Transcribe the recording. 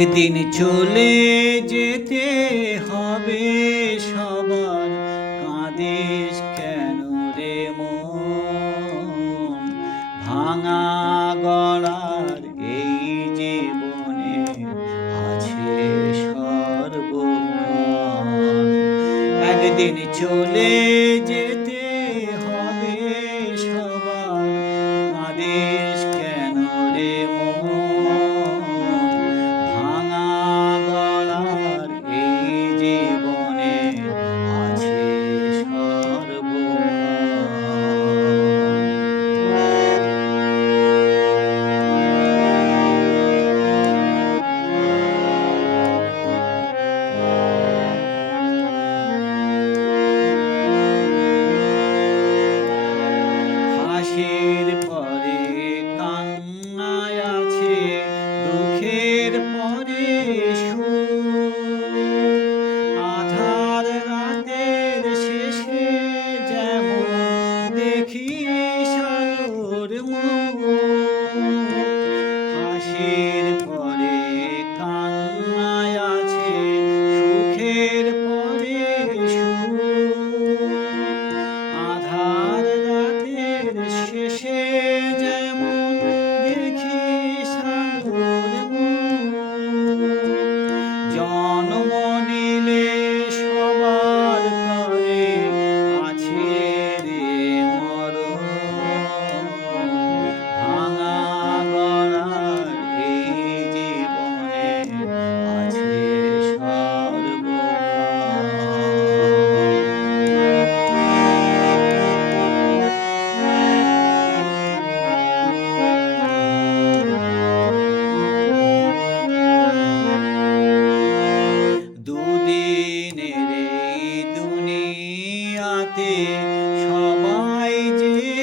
একদিন চলে যেতে হবে সবার। কাঁদিস কেন রে মন? ভাঙা গড়ার এই জীবনে আছে সর্বক্ষণ একদিন চলে যেতে সবাই যে